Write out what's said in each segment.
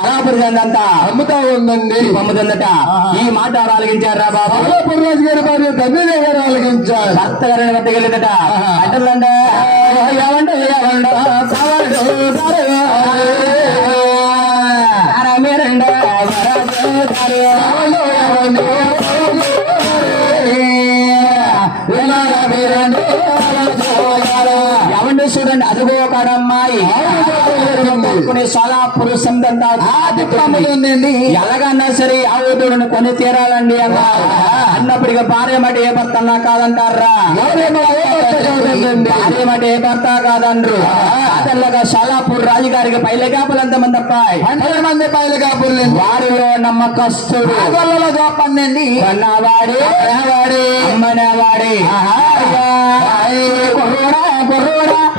అంతా అమ్ముతా ఉందండి. పొమ్ముతుందట ఈ మాట ఎవరు ఆలకించారా బాబు రాజు గారి భార్య తమ్మిదే గారు ఆలకించారు భర్త గారిని పట్టుకెళ్ళిందట అంటుందంటే ఎవండు ఎవండు సవడు సరుగు. చూడండి అదిగో ఒక అమ్మాయి కొన్ని సందంతా ఉందండి ఎలాగన్నా సరే ఆవుతుడిని కొని తీరాలండి అన్న అన్నప్పటికీ భార్య మాట ఏ భర్త అన్నా కాదంటారా? భార్య మాట ఏ భర్త కాదండ్రు? అతల్లగా షాలాపూర్ రాజుగారికి పైలగాపులు ఎంతమంది అబ్బాయి వందల మంది పైలు కాపుర్లు వారిలో నమ్మకస్తుడు గొప్పండి కొన్నవాడి వాడి అమ్మనేవాడి కుర్రోడా కుర్రోడా.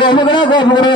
கோபுகடா கோபுகடா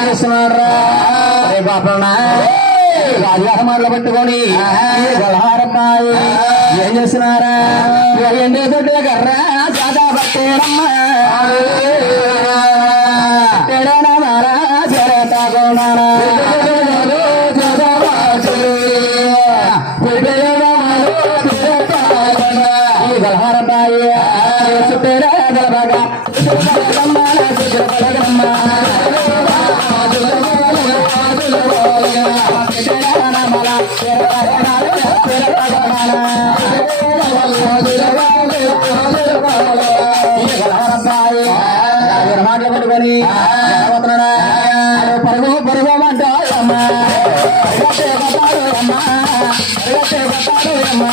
చేస్తున్నారా రే బాపన్నా రాజుగారు పెట్టుకొని గొల్లవారప్పాయి ఏం చేస్తున్నారా? ఎండే దొడ్డ కర్రా సాదా పట్టేడమ్మా పట్టేడనా మారా జరతా పరుగు పరుగు అంటాయమ్మా అమ్మా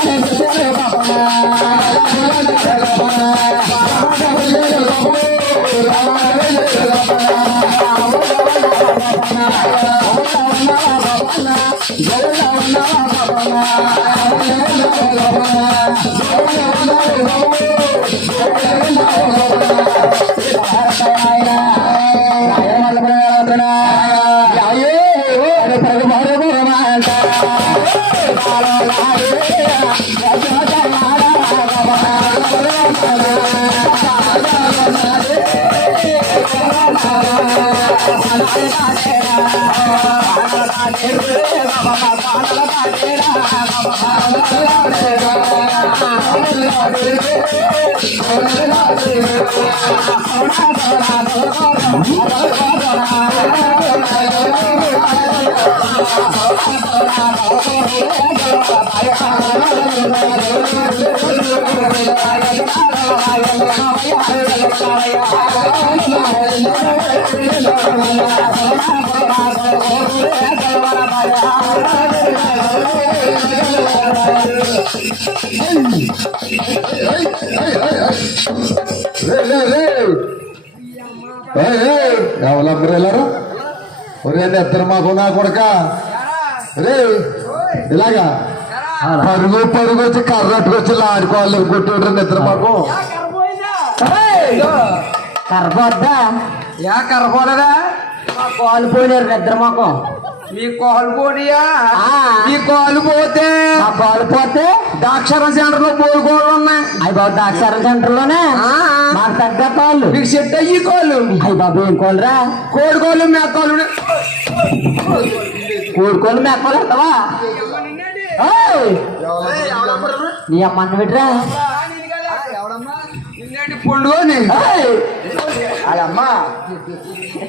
Bye. అమ్మా ఎవరందరూ వెళ్ళారు ఒరే ఇద్దరు మాకు నా కొడక రే ఇలాగా పరుగు పరుగు వచ్చి కర్రట్టుకొచ్చి లాడుకోవాలి కొట్టుకుంటారు నిద్ర మాకు కరపోద్దా యా కరపోలేదా మా కాలు పోయినారు నిద్ర మాకు మీ కాలు పోనీయా? ఆ. మీ కాలు పోతే? మా కాలు పోతే దాక్షరం సెంటర్లో మూడు కోళ్ళు ఉన్నాయి. అయ్యి బాబు దాక్షారం సెంటర్లోనే ఆ. మాకు తగ్గ కాళ్ళు. మీకు సెట్ అయ్యి కోళ్ళు. అయ్యి బాబు ఏం కోళ్ళరా? కోడి కోళ్ళు మేకోళ్ళు కోడుకోళ్ళు మేకోలు ఏయ్! నీ అమ్మని బిడ్రా నిన్నేంటి పుండుని అమ్మా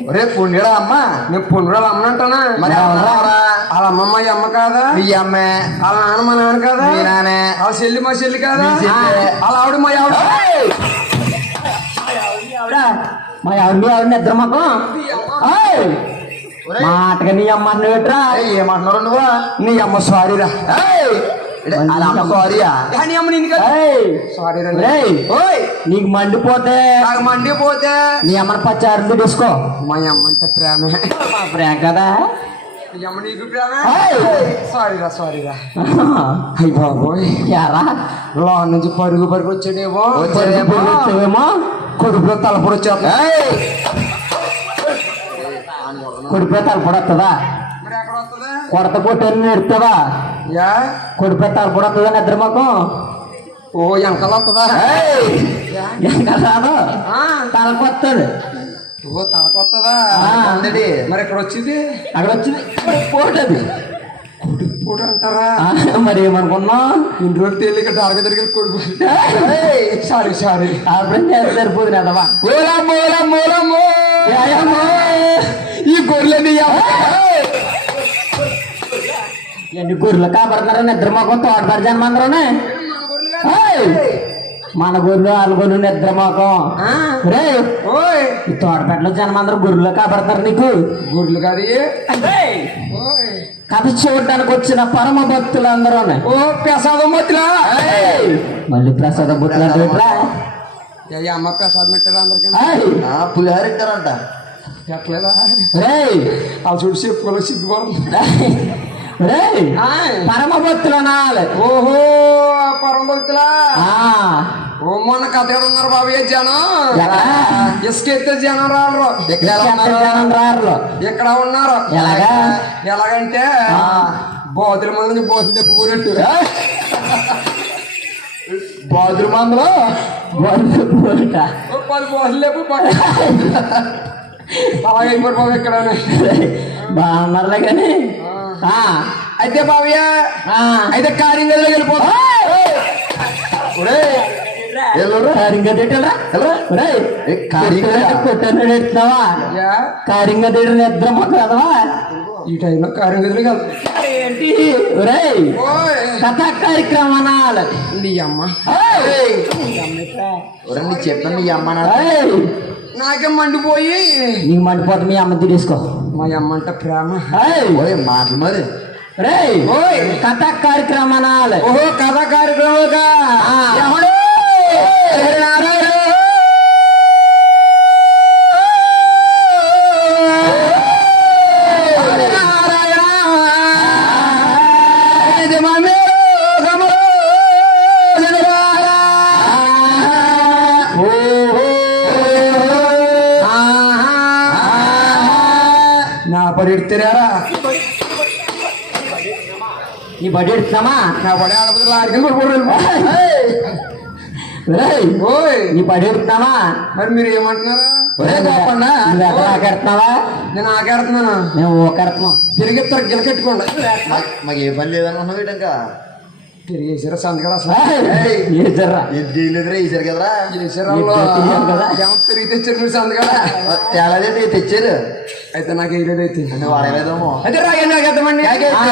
ఒరే పుణ్యడా అమ్మా? నేను పుండురాలు అమ్మనంటానా మరి? వాళ్ళ అమ్మమ్మ ఈ అమ్మ కాదా? మీ అమ్మే. వాళ్ళ నాన్న మా నాన్న కాదా? మీ నాన్నే. వాళ్ళ చెల్లి మా చెల్లి కాదా. వాళ్ళ ఆవిడ మా ఆవిడ. మా మీ ఎవరు నిద్ర మాకు ఏయ్! మాటగా నీ బిడ్రా ఏయ్, ఏమంటున్నారు నువ్వు? నీ అమ్మ సారీరా. అమ్మ. అమ్మ నీకు మండిపోతే? నాకు మండిపోతే? నీ అమ్మని పచ్చారు తీసుకో. మా అమ్మ అంటే ప్రేమే. ప్రేమ కదా? అమ్మ! సారీరా సారీరా అయ్యి బాబోయ్. యారా? లోన్ నుంచి పరుగు పరుగు వచ్చాడేమో. వచ్చాడేమో. వచ్చేవేమో కొడుకులో తలపడి వచ్చేస్తా ఏయ్, కొడిపోతే తలపడొస్తుందా ఇప్పుడు ఎక్కడ వస్తుందా? కొడత కొట్టి నేర్తావా యా కొడి పెట్టాలి కూడా వస్తుందా నిద్ర మాకు ఓ వెనకాల వస్తుందా యా. ఇంకా రాదు ఆ, తలకు వస్తుంది ఓ తలకొస్తుందా ఆ. మరి ఇక్కడ వచ్చింది అక్కడ వచ్చింది పోటది ఇప్పుడు అంటారా మరి ఏమనుకున్నావు ఇన్ని రోజులు తేలిక డార్గ తిరిగి కొడుకు సారీ సారీ అప్పుడేం చేస్తే సరిపోదు కదవా ఓలమ్మో ఓలమ్మో ఓలమ్మో ఈ గొర్రెలని ఎన్ని గొర్రెలు కాపాడుతున్నారా నిద్ర మాకు తోటదారి జనం అందరూనే ఏయ్! మన గొర్రెలు వాళ్ళ గొర్రెలు నిద్ర మాకం రే ఓయ్ ఈ తోటపేటలో జనం అందరూ గొర్రెలు కాపాడతారు నీకు గొర్రెలు కాదు ఇయి. ఏయ్! ఓయ్ కథ చూడడానికి వచ్చిన పరమ భక్తులు అందరూ ఓ ప్రసాదం మొత్తులా మళ్ళీ ప్రసాద బుట్లు అంటే అమ్మ ప్రసాదం పెట్టారా అందరికీ! పులిహార ఇస్తారంట పెట్టలేదా రేయ్! వాళ్ళు చూసి చెప్పుకోవాలి! ఆయ్. పరమ భక్తులు అనాలి ఓహో పరమ భక్తులా మొన్న కథ ఉన్నారు బాబు? ఏ జనం? ఇసుకెత్తే జనం రారు ఎంత జనం. ఇక్కడ ఉన్నారు? ఎలాగా? ఎలాగంటే ఆ. బోతుల మంది బోతులు తెప్పుకున్నట్టు. బాదురు మందులో? పది బోతులు లేపు. అలాగే బాబు ఇక్కడ బాగున్నారులే కానీ. అయితే బాబయ్య ఆ. అయితే కార్యం గదిలో వెళ్ళిపోతా కారింగా! ఏ, కారింగా? కొట్టాను ఎడుతున్నావా యా, ఈ టైంలో కార్యం గదిలోకి వెళ్తా కథా కార్యక్రమం అనాలి నీ అమ్మ. ఏయ్! నీ చెప్పండి మీ అమ్మ! నాకే మండిపోయి. నీకు మండిపోతే మీ అమ్మ తీసుకో మా అమ్మ అంటే ప్రేమ. మాటలు మరి. ఓయ్. కథా కార్యక్రమం అనాలి ఓహో కథ కార్యక్రమంగా పరిగెడుతురారా నీ బడి ఎడుతున్నామా నా పడి ఆడపడి లారీకి పడిపోరు రేయ్ ఓయ్ నీ బడి ఎడుతున్నామా మరి మీరు ఏమంటున్నారా ఆకెడుతున్నావా నేను ఆకెడుతున్నాను మేము ఊకెడుతున్నాం తిరిగిస్తారు గిలకెట్టుకోండి. మాకు ఏ పని లేదనుకున్నావు ఇంకా తిరిగేసారా సంతకాడ అసలు? ఏ జర్రా ఏం చేయలేదురా ఈసారి కదరా? చేసారా. తిరిగి తెచ్చారు మీరు సంతకాడ తేలాదే తెచ్చారు. అయితే నాకు వేయలేదు అయితే వాడలేదేమో. అయితే రాగే నాకు ఎత్తమండి ఆ.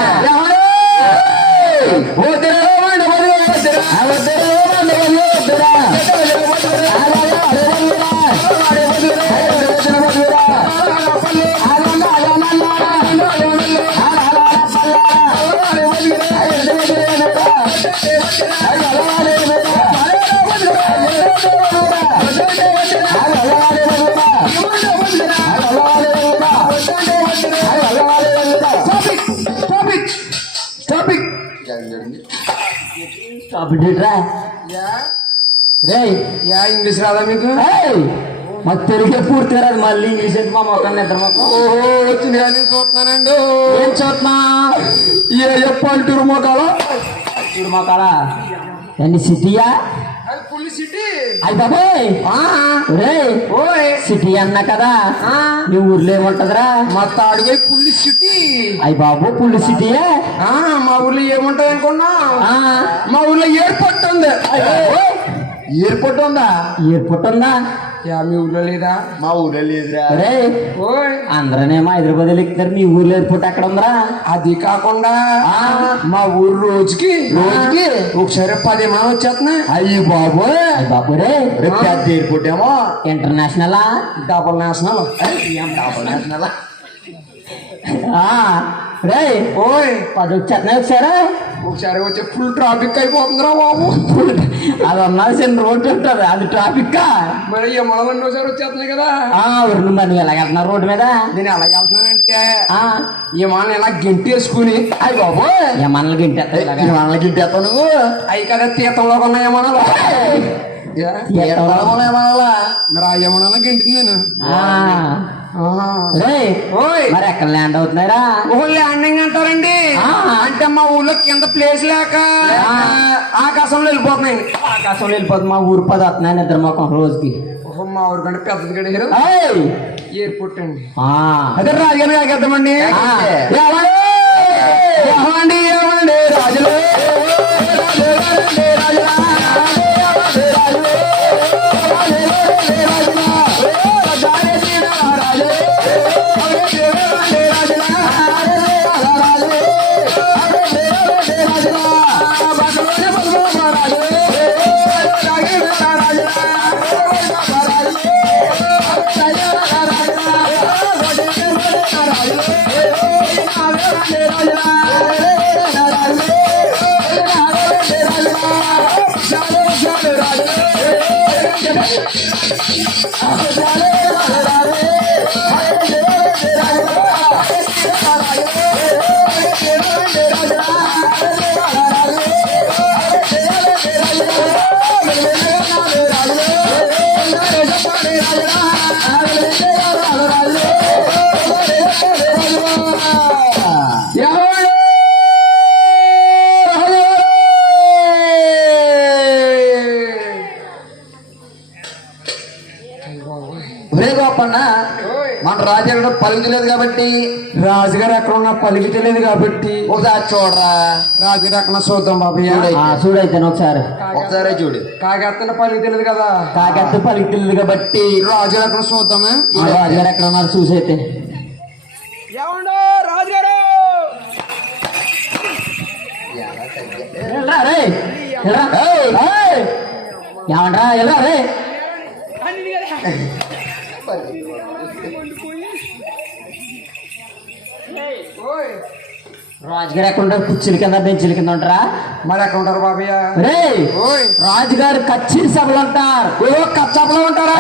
యా. ఇంగ్లీష్ రాదా మీకు! మాకు తెలుగే పూర్తిగా రాదు మళ్ళీ ఇంగ్లీష్ అయితే మా మొక్కని నిద్ర మొక్క ఓహో వచ్చింది కానీ చూస్తున్నానండి. ఏం చూస్తున్నా? ఏ పల్లెటూరు మొక్కలు చూడు మొక్కల ఎన్ని సిటీయా? సిటీ. సిటీ అన్న కదా. ఆ. నీ ఊర్లో ఏముంటదిరా? మా తాడుగై పుల్లి సిటీ. అయ్యి బాబు పుల్లి సిటీయే? ఆ, మా ఊర్లో ఏముంటది అనుకున్నా? ఆ, మా ఊర్లో ఎయిర్పోర్ట్ ఉంది. ఎయిర్పోర్ట్ ఉందా? ఎయిర్పోర్ట్ ఉందా? యా మీ ఊర్లో లేదా? మా ఊళ్ళో లేదురా. రే ఓయ్. అందరనేమో హైదరాబాద్ ఎక్కుతారు మీ ఊర్లో ఎయిర్పోర్ట్ ఎక్కడ ఉందిరా? అది కాకుండా మా ఊరు రోజుకి రోజుకి ఒకసారి పది మంది వచ్చేస్తున్నాయి. అయ్యి బాబోయ్. అయ్యి బాబు రే. రేపు పెద్ద ఎయిర్పోర్ట్ ఏమో. ఇంటర్నేషనలా? Double national. నేషనల్? ఆ, రే ఓయ్. పది వచ్చేస్తున్నాయి ఒకసారి. ఒకసారి వచ్చి ఫుల్ ట్రాఫిక్ అయిపోతుందిరా బాబు. అది ఉన్నాల్సిన రోడ్డు ఉంటుంది అది ట్రాఫిక్ మరి ఏమన్నా ఒకసారి వచ్చేస్తున్నాయి కదా. ఊరు మరి ఎలా వెళ్తున్నారు రోడ్డు మీద? నేను ఎలా వెళ్తున్నానంటే ఆ, ఏమన్నా ఇలా గెంటేసుకుని అయ్యి బాబోయ్ ఏమన్నలు గింటేస్తారు ఇలాగా. వాళ్ళకి ఇంటేస్తావు నువ్వు. అవి కదా తీర్థంలో ఉన్న ఏమన్నా ఏమనాలా మరి ఆ ఏమన్నా గెంటింది నేను. మరి ఎక్కడ ల్యాండ్ అవుతున్నారా ఓ ల్యాండింగ్ అంటారండి. అంటే మా ఊళ్ళో కింద ప్లేస్ లేక. ఆకాశంలో వెళ్ళిపోతున్నాయి. ఆకాశంలో వెళ్ళిపోతుంది మా ఊరు పది వస్తున్నాయి నిద్ర మొక్కం రోజుకి. మా ఊరు కంటే పెద్దది ఏయ్! ఎయిర్పోర్ట్ అండి. అదే రాజుగారు కాకేద్దామండి రాజులు, రాజ్యాంగం పలికిలేదు కాబట్టి. రాజుగారు ఎక్కడ ఉన్నా పలికి తెలియదు కాబట్టి. ఒకసారి చూడరా. రాజుగారు ఎక్కడ చూద్దాం ఆ, చూడైతే ఒకసారి. ఒకసారే చూడు. కాకెత్తన పలికి తెలియదు కదా. కాకెత్త పలికింది కాబట్టి. రాజుగారు ఎక్కడ చూద్దామా. ఆ రాజుగారు ఎక్కడ ఉన్నారు చూసైతే. ఏమండో రాజుగారు! ఏమంటారా వెళ్ళరా రే. రాజుగారు ఎక్కడ ఉంటారు? కుర్చీల కింద బెంచీల కింద ఉంటారా? మరి ఎక్కడ ఉంటారు బాబయ్య? రే రాజుగారు కచ్చి సభలు అంటారు. ఓ కచ్చాపలో ఉంటారా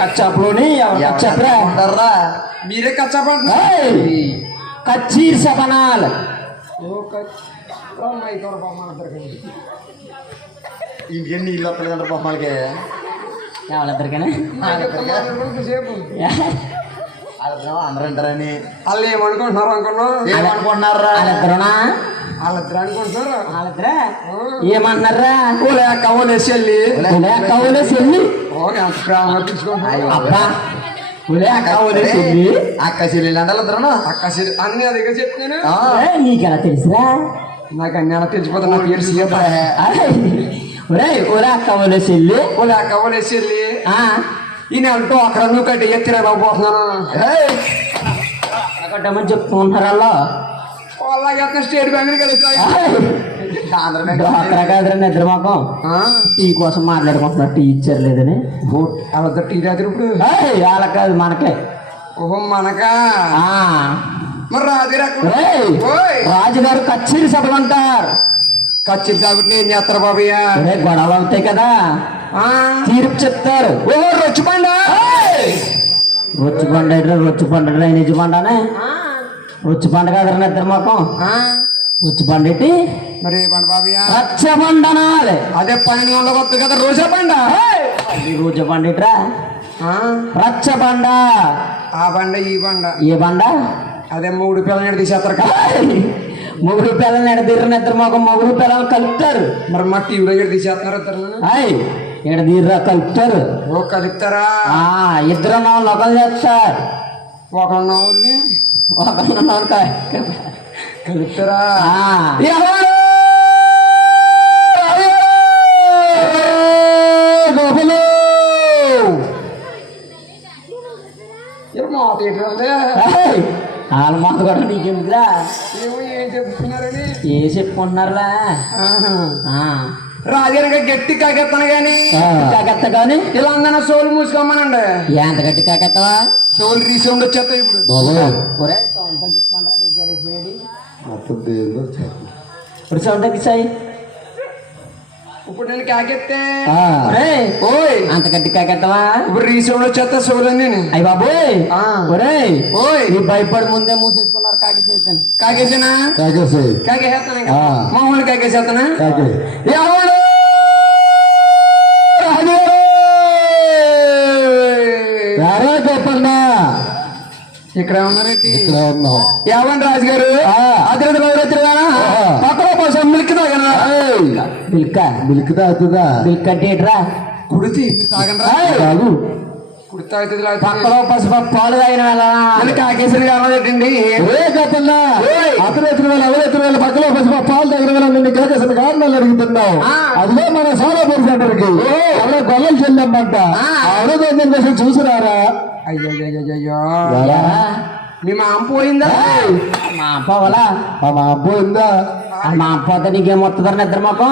కచ్చాపులోని కచ్చాపురా? ఉంటారా మీరే కచ్చాపంటున్నా ఏయ్! కచ్చి సభనాలు. ఇంకేం నీళ్ళు వస్తలేదంట బొమ్మలకి ఎవరిద్దరికనే నాకెంత మాట్లాడుకుంటే సేపు. అందరూ అంటారని వాళ్ళు ఏమనుకుంటున్నారు? అనుకున్నావు ఏమనుకుంటున్నారా వాళ్ళిద్దరు వాళ్ళిద్దరునా అనుకుంటున్నారు? వాళ్ళిద్దరే? ఏమన్నారా? ఓలే కవ్వలేసి వెళ్ళి ఉలే కవులే చెల్లి? ఓ ఎంత ప్రేమగా పిలుచుకుంటున్నారు అబ్బా. చెల్లి. అక్క చెల్లెలు అక్క సిరి అన్ని అదిగా చెప్తున్నాను ఏ, నీకెలా తెలుసురా? నాకు అన్ని అలా తెలిసిపోతున్నా నా పేరు సీత. ఒరే ఒరే చెల్లి. ఓలే వెళ్ళి ఆ, ఈ నెలతో అక్కడ నువ్వు కట్టి ఎత్తిరా పోతున్నాను అతను స్టేట్ బ్యాంక్ కలుస్తాయి అక్కడ కాదురా నిద్ర మాకం టీ కోసం మాట్లాడుకుంటున్నారు టీ ఇచ్చారు లేదని. వాళ్ళ టీ రాత్రి ఇప్పుడు? కాదు మనకే. ఓహో మనకా? మరి రాజుగారు కచ్చేరి సభలు అంటారు. కచ్చిరి తాగుట్లు ఏం చేస్తారు బాబయ్య గొడవలు అవుతాయి కదా. ఆ? తీర్పు చెప్తారు. ఓ రొచ్చు పండ రొచ్చు పండ రొచ్చు పండ డ్రైనేజ్ పండనే రొచ్చు పండ కాదురా నిద్ర మాకం రొచ్చు పండ ఏంటి? మరి ఏ పండు బాబయ్య రచ్చ పండనాలే అదే పన్నెండు వందల వస్తుంది కదా రోజా పండ రోజు పండ ఏంట్రా? ఆ? రచ్చ పండ ఆ బండ ఈ బండ. ఏ బండ? అదే మూడు పిల్లలు తీసేస్తారు కదా. ముగ్గురు పిల్లల్ని ఎడదీర్ర నిద్ర మాకం ముగ్గురు పిల్లలు కలుపుతారు మరి మా టీవీలో ఇక్కడ తీసేస్తున్నారు ఇద్దరు అయ్ ఎడదీర్రా కలుపుతారు ఓ కలుపుతారా ఆ ఇద్దరు నొకలు చేస్తారు ఒకళ్ళు నవ్వుల్ని ఒకరు నొక కలుపుతారా ఆ. వాళ్ళ మాట కూడా నీకెందుకురా ఏమో ఏం. ఆ. రాజానిగా గట్టి కాకెత్తాను గాని కాకెత్త కానీ ఇలా అందన సోలు మూసుకోమనండి. ఎంత గట్టి కాకెత్తవా? సోలు రీసౌండ్ వచ్చేస్తాయి ఇప్పుడు. ఒరే సౌండ్ దేవుడు ఒరే సౌండ్ తగ్గించాయి ఇప్పుడు నేను కాకెత్తే? ఓయ్ అంత గట్టి కాకెత్తవా? ఇప్పుడు రీసౌండ్ వచ్చేస్తా సోలు అన్ని అయ్యి బాబోయ్. ఆ. ఒరే ఓయ్ ఈ భయపడి ముందే మూసేసుకున్నారు కాకి చేశాను. కాకేసేనా? కాకేసి. కాకేసేస్తాను. మామూలు కాకేసేస్తానా? కాకే. ఎవడు? రాజుగారు! ఇక్కడ ఏమని రాజు గారు? అతిరథ పక్కన కోసం మిల్క్ బిల్క మిల్క్. తాగుతుందా? బిల్క్ అంటే ఏంట్రా? కుడితి తాగనరా? తాగు కుడి తాగుతుంది పక్కలో పసుపు పాలు తాగిన వెళ్ళనా కాకేశ్వరి గారు ఏంటండి? అతను ఎత్తున వేళ అవరు ఎత్తున వేళ పక్కలో పసుపు పాలు వేళ కేకేసిన కారణాలు అడుగుతున్నావు. అదిగో మన సోలాపూర్ సెంటర్కి అలా గొల్లలు చెల్లమ్మంట. దేని కోసం చూసిరారా అయ్యో ఎలా? మీ మామ పోయిందా? మా పోవాలా? మా అబ్బో ఉందా మా పోతే నీకేం వస్తుందని నిద్ర మాకు